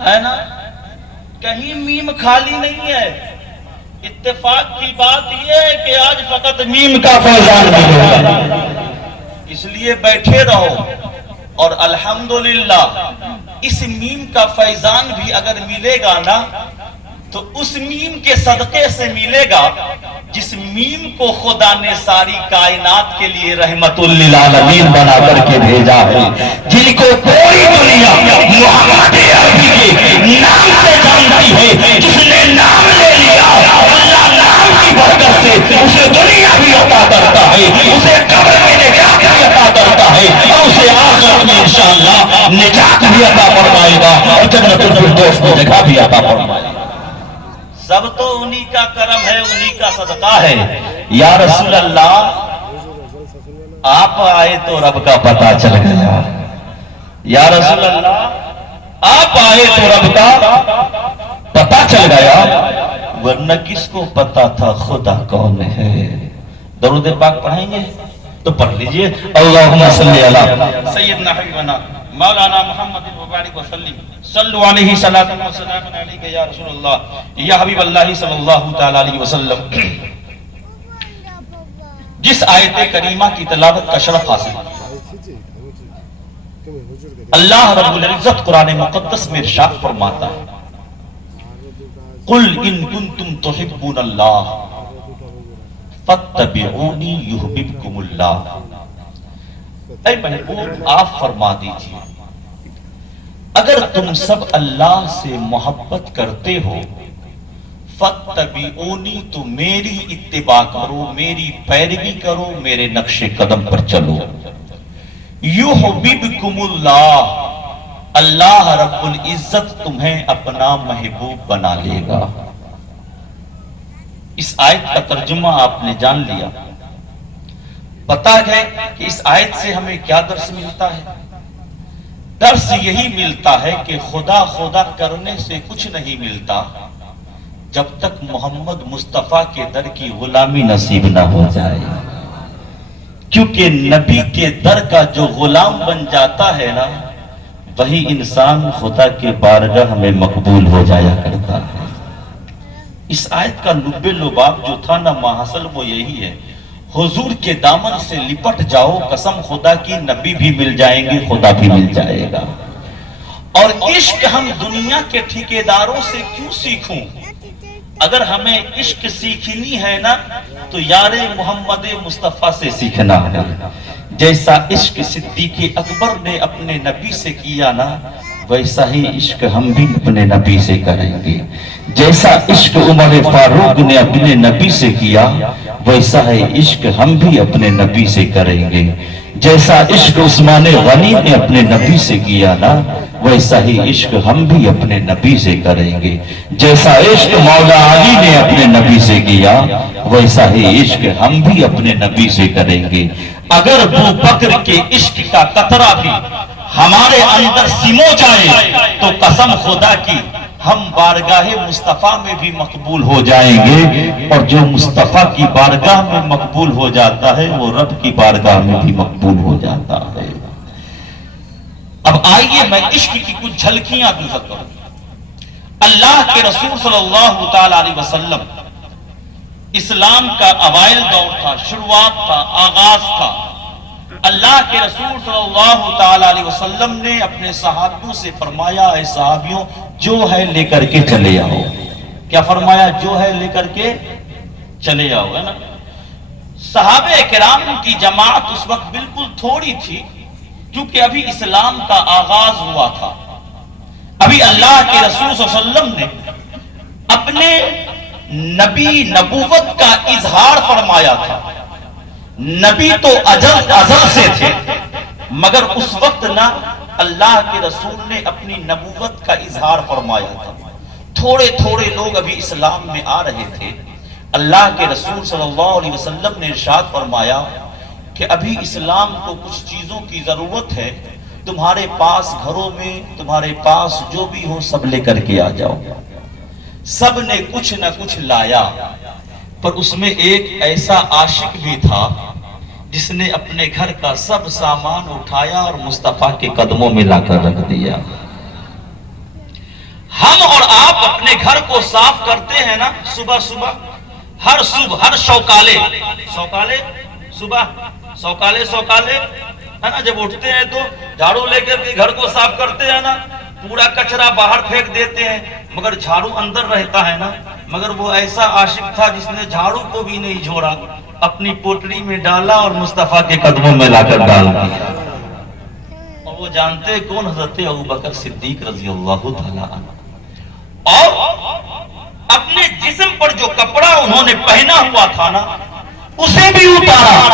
ہے نا؟ کہیں میم خالی نہیں ہے. اتفاق کی بات یہ ہے کہ آج فقط میم کا فیضان ملے گا، اس لیے بیٹھے رہو. اور الحمدللہ اس میم کا فیضان بھی اگر ملے گا نا تو اس میم کے صدقے سے ملے گا جس میم کو خدا نے ساری کائنات کے لیے رحمت للعالمین بنا کر کے بھیجا ہے، جن کو پوری دنیا محمد عربی کے نام سے جانتی ہے. جس نے نام لے لیا اللہ نام کی برکت سے اسے دنیا بھی عطا کرتا ہے، اسے قبر میں نجات بھی عطا کرتا ہے، اور اسے آخرت میں انشاءاللہ نجات بھی عطا فرمائے گا اور جنت الفردوس میں جگہ بھی عطا فرمائے گا. سب تو انہی کا کرم ہے، انہی کا صدقہ ہے. یا رسول اللہ آپ آئے تو رب کا پتہ چل گیا. یا رسول اللہ آپ آئے تو رب کا پتہ چل گیا، ورنہ کس کو پتہ تھا خدا کون ہے. درود پاک پڑھیں گے تو پڑھ لیجئے. اللہم صلی علی سیدنا حبیبنا مولانا محمد مبارک وسلم صلو علیہ صلاۃ و سلام علیک یا رسول اللہ یا حبیب اللہ صلی اللہ تعالی علیہ وسلم. جس آیت کریمہ کی تلاوت کا شرف حاصل اللہ رب العزت قرآن مقدس میں ارشاد فرماتا ہے، قل ان کنتم تحبون اللہ فاتبعونی یحببکم اللہ. اے محبوب آپ فرما دیجئے اگر تم سب اللہ سے محبت کرتے ہو فاتبعونی تو میری اتباع کرو، میری پیروی کرو، میرے نقش قدم پر چلو. یحببکم اللہ اللہ رب العزت تمہیں اپنا محبوب بنا لے گا. اس آیت کا ترجمہ آپ نے جان لیا. پتہ ہے کہ اس آیت سے ہمیں کیا درس ملتا ہے؟ درس یہی ملتا ہے کہ خدا خدا کرنے سے کچھ نہیں ملتا جب تک محمد مصطفیٰ کے در کی غلامی نصیب نہ ہو جائے. کیونکہ نبی کے در کا جو غلام بن جاتا ہے نا وہی انسان خدا کے بارگاہ میں مقبول ہو جایا کرتا ہے. اس آیت کا لب لباب جو تھا نا ماحصل وہ یہی ہے، حضور کے دامن سے لپٹ جاؤ، قسم خدا کی نبی بھی مل جائیں گے، خدا بھی مل جائے گا. اور عشق ہم دنیا کے ٹھیکیداروں سے کیوں سیکھوں؟ اگر ہمیں عشق سیکھنی ہے نا تو یار محمد مصطفیٰ سے سیکھنا ہے. جیسا عشق صدیق اکبر نے اپنے نبی سے کیا نا ویسا ہی عشق ہم بھی اپنے نبی سے کریں گے. جیسا عشق عمر فاروق نے اپنے نبی سے کیا ویسا ہے عشق ہم بھی اپنے نبی سے کریں گے. جیسا عشق عثمان غنی نے اپنے نبی سے کیا نا ویسا ہی عشق ہم بھی اپنے نبی سے کریں گے. جیسا عشق مولا علی نے اپنے نبی سے کیا ویسا ہی عشق ہم بھی اپنے نبی سے کریں گے. اگر ابو بکر کے عشق کا قطرہ بھی ہمارے اندر سمو جائے تو قسم خدا کی ہم بارگاہ مصطفیٰ میں بھی مقبول ہو جائیں گے. اور جو مصطفیٰ کی بارگاہ میں مقبول ہو جاتا ہے وہ رب کی بارگاہ میں بھی مقبول ہو جاتا ہے. اب آئیے میں عشق کی کچھ جھلکیاں گزر کروں. اللہ کے رسول صلی اللہ تعالی علیہ وسلم اسلام کا اوائل دور تھا، شروعات تھا، آغاز تھا. اللہ کے رسول صلی اللہ تعالی علیہ وسلم نے اپنے صحابیوں سے فرمایا اے صحابیوں جو ہے لے کر کے چلے آؤ. کیا فرمایا؟ جو ہے لے کر کے چلے آؤ، ہے نا. صحابہ کرام کی جماعت اس وقت بالکل تھوڑی تھی کیونکہ ابھی اسلام کا آغاز ہوا تھا. ابھی اللہ کے رسول صلی اللہ علیہ وسلم نے اپنے نبی نبوت کا اظہار فرمایا تھا. نبی تو ازل سے تھے مگر اس وقت نہ اللہ کے رسول نے اپنی نبوت کا اظہار فرمایا تھا. تھوڑے تھوڑے لوگ ابھی اسلام میں آ رہے تھے. اللہ کے رسول صلی اللہ علیہ وسلم نے ارشاد فرمایا کہ ابھی اسلام کو کچھ چیزوں کی ضرورت ہے، تمہارے پاس گھروں میں تمہارے پاس جو بھی ہو سب لے کر کے آ جاؤ. سب نے کچھ نہ کچھ لایا پر اس میں ایک ایسا عاشق بھی تھا جس نے اپنے گھر کا سب سامان اٹھایا اور مصطفیٰ کے قدموں میں لا کر رکھ دیا. اپنے گھر کو صاف کرتے ہیں نا صبح صبح، ہر شوکالے ہے نا، جب اٹھتے ہیں تو جھاڑو لے کر کے گھر کو صاف کرتے ہیں نا، پورا کچرا باہر پھینک دیتے ہیں، مگر جھاڑو اندر رہتا ہے نا۔ مگر وہ ایسا عاشق تھا جس نے جھاڑو کو بھی نہیں جھوڑا، اپنی پوٹلی میں ڈالا اور مصطفیٰ کے قدموں میں لا کر ڈال دیا۔ اور وہ جانتے کون؟ حضرت ابوبکر صدیق رضی اللہ تعالیٰ عنہ۔ اور اپنے جسم پر جو کپڑا انہوں نے پہنا ہوا تھا نا، اسے بھی اتار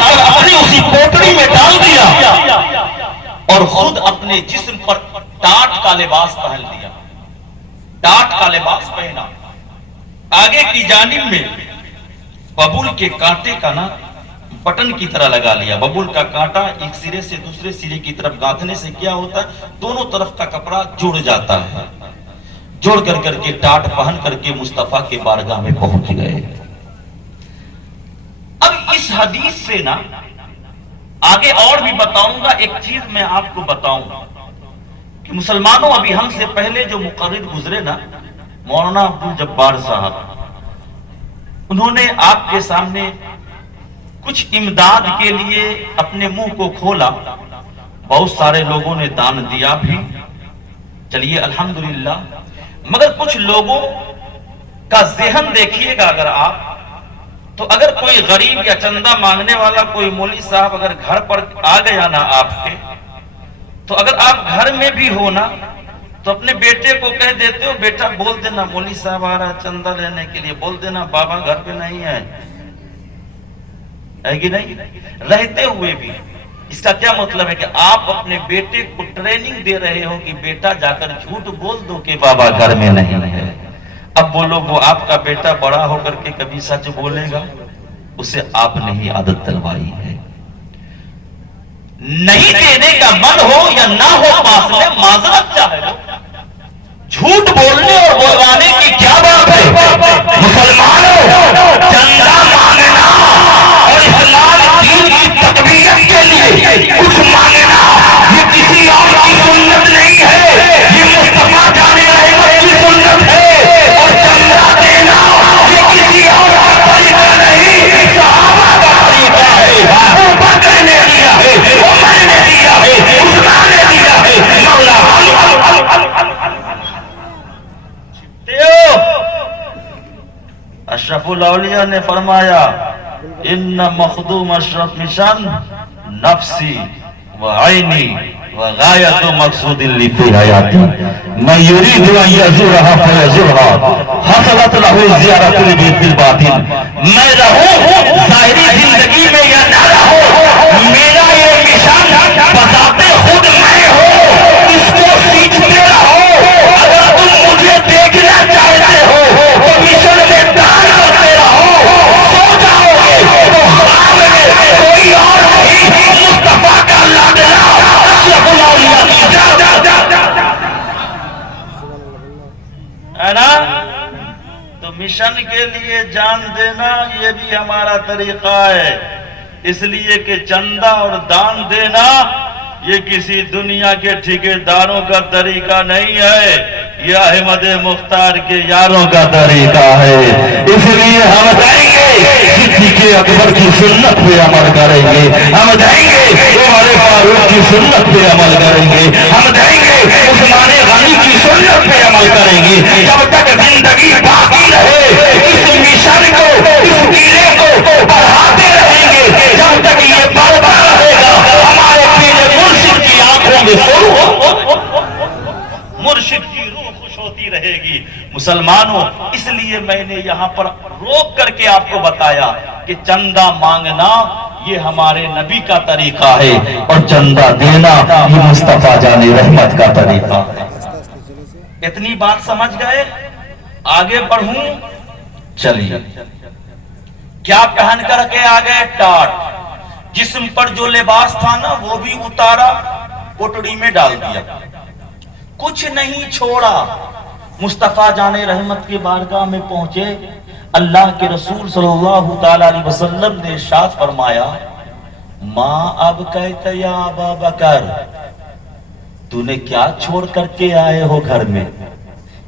کر اپنی اسی پوٹلی میں ڈال دیا اور خود اپنے جسم پر ٹاٹ کا لباس پہن لیا، ٹاٹ کا لباس پہنا۔ آگے کی جانب میں ببول کے کانٹے کا نا بٹن کی طرح لگا لیا۔ ببول کا کانٹا ایک سرے سے دوسرے سرے کی طرف گاندھنے سے کیا ہوتا ہے؟ دونوں طرف کا کپڑا جڑ جاتا ہے۔ جوڑ کر کے ٹاٹ پہن کر کے مصطفیٰ کے بارگاہ میں پہنچ گئے۔ اب اس حدیث سے نا آگے اور بھی بتاؤں گا۔ ایک چیز میں آپ کو بتاؤں کہ مسلمانوں، ابھی ہم سے پہلے جو مقرر گزرے نا، مولانا عبدالجبار صاحب، انہوں نے آپ کے سامنے کچھ امداد کے لیے اپنے منہ کو کھولا۔ بہت سارے لوگوں نے دان دیا بھی، چلیے الحمدللہ۔ مگر کچھ لوگوں کا ذہن دیکھیے گا اگر آپ، تو اگر کوئی غریب یا چندہ مانگنے والا کوئی مولوی صاحب اگر گھر پر آ گیا نا آپ کے، تو اگر آپ گھر میں بھی ہو نا تو اپنے بیٹے کو کہہ دیتے ہو، بیٹا بول دینا مولوی صاحب آ رہا ہے چندہ لینے کے لیے، بول دینا بابا گھر پہ نہیں ہے کہ نہیں؟ رہتے ہوئے بھی اس کا کیا مطلب ہے کہ آپ اپنے بیٹے کو ٹریننگ دے رہے ہو کہ بیٹا جا کر جھوٹ بول دو کہ بابا گھر میں نہیں ہے۔ اب بولو وہ آپ کا بیٹا بڑا ہو کر کے کبھی سچ بولے گا؟ اسے آپ نے ہی عادت دلوائی ہے۔ نہیں دینے کا من ہو یا نہ ہو پاس میں، معذرت چاہے لو، جھوٹ بولنے اور بولوانے کی کیا بات ہے؟ مسلمانوں، چندہ مانگنا اور اسلام دین کی تقویت کے لیے کچھ مانگنا یہ کسی اور کی سنت نہیں ہے، یہ مصطفیٰ جانے رحمت کی سنت ہے۔ اور چندہ دینا یہ کسی اور کا طریقہ نہیں، صحابہ کا طریقہ ہے۔ ابوبکر نے دیا ہے، عمر نے دیا ہے، عثمان نے دیا ہے، مولا اشرف الاولیاء نے فرمایا ان مخدوم اشرف مشن نفسی و عینی و غایت مقصود لی فی حیاتی من یرید ان یزورها فیزورها حصلت له زیارت البیت الباطن۔ میں رہوں ظاہری زندگی میں یا نہ رہوں، میرا یہ مشن بذات خود میں ہو، اس کو سیکھتے رہو۔ اگر تم مجھے دیکھنا چاہتے ہو تو مشن میں دان کرتے رہو، سو جاؤ گے تو خواب میں کوئی اور نہیں، مصطفیٰ کا لاڈلا اشرف الاولیاء کی ہے نا۔ تو مشن کے لیے جان دینا یہ بھی ہمارا طریقہ ہے، اس لیے کہ چندہ اور دان دینا یہ کسی دنیا کے ٹھیکیداروں کا طریقہ نہیں ہے، یہ احمد مختار کے یاروں کا طریقہ ہے۔ اس لیے ہم جائیں گے صدیق اکبر کی سنت پہ عمل کریں گے، ہم جائیں گے عمر فاروق کی سنت پہ عمل کریں گے، ہم جائیں گے عثمان غنی کی سنت پہ عمل کریں گے۔ جب تک زندگی باقی رہے اس مشن کو، اس قلعے کو بڑھاتے رہیں گے، جب تک یہ بڑھتا رہے گا ہمارے پیر مرشد کی آنکھوں میں سرخ، مرشد کی روح خوش ہوتی رہے گی۔ مسلمانوں، اس لیے میں نے یہاں پر روک کر کے آپ کو بتایا کہ چندہ مانگنا یہ ہمارے نبی کا طریقہ ہے اور چندہ دینا یہ مصطفیٰ جان رحمت کا طریقہ ہے۔ اتنی بات سمجھ گئے؟ آگے بڑھوں؟ چلیے، کیا پہن کر کے آگئے؟ ٹاٹ۔ جسم پر جو لباس تھا نا وہ بھی اتارا، پوٹڑی میں ڈال دیا، کچھ نہیں چھوڑا۔ مصطفیٰ جان رحمت کی بارگاہ میں پہنچے، اللہ کے رسول صلی اللہ تعالی علیہ وسلم نے ارشاد فرمایا ماں اب کہتے یا ابا بکر، تو نے کیا چھوڑ کر کے آئے ہو گھر میں؟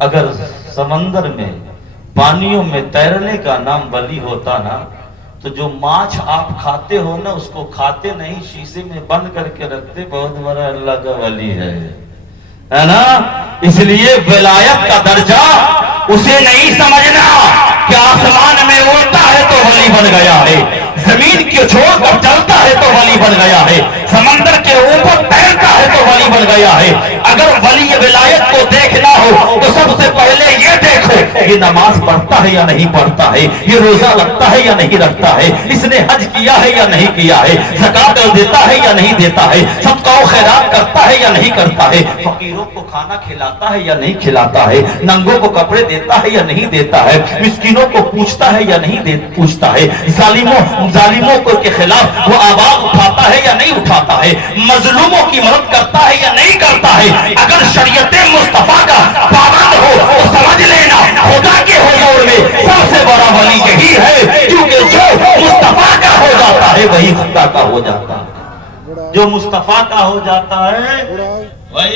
اگر سمندر میں پانیوں میں تیرنے کا نام ولی ہوتا نا تو جو ماچھ آپ کھاتے ہو نا اس کو کھاتے نہیں، شیشے میں بند کر کے رکھتے، بہت بڑا اللہ کا ولی ہے نا۔ اس لیے ولایت کا درجہ اسے نہیں سمجھنا کہ آسمان میں اڑتا ہے تو ولی بن گیا ہے، زمین کو چھوڑ کر چلتا ہے تو ولی بن گیا ہے، سمندر کے اوپر تیرتا ہے تو ولی بن گیا ہے۔ اگر ولی ولایت کو دیکھنا ہو تو سب سے پہلے یہ دیکھو یہ نماز پڑھتا ہے یا نہیں پڑھتا ہے، یہ روزہ رکھتا ہے یا نہیں رکھتا ہے، اس نے حج کیا ہے یا نہیں کیا ہے، زکات دیتا ہے یا نہیں دیتا ہے، صدقہ و خیرات کرتا ہے یا نہیں کرتا ہے، فقیروں کو کھانا کھلاتا ہے یا نہیں کھلاتا ہے، ننگوں کو کپڑے دیتا ہے یا نہیں دیتا ہے، مسکینوں کو پوچھتا ہے یا نہیں پوچھتا ہے، ظالموں کے خلاف وہ آواز اٹھاتا ہے یا نہیں اٹھاتا ہے، مظلوموں کی مدد کرتا ہے یا نہیں کرتا ہے۔ اگر شریعت مصطفیٰ کا پابند ہو تو سمجھ لینا خدا کے حضور میں سب سے بڑا ولی یہی ہے، کیونکہ جو مصطفیٰ کا ہو جاتا ہے وہی خدا کا ہو جاتا ہے، جو مصطفیٰ کا ہو جاتا ہے وہی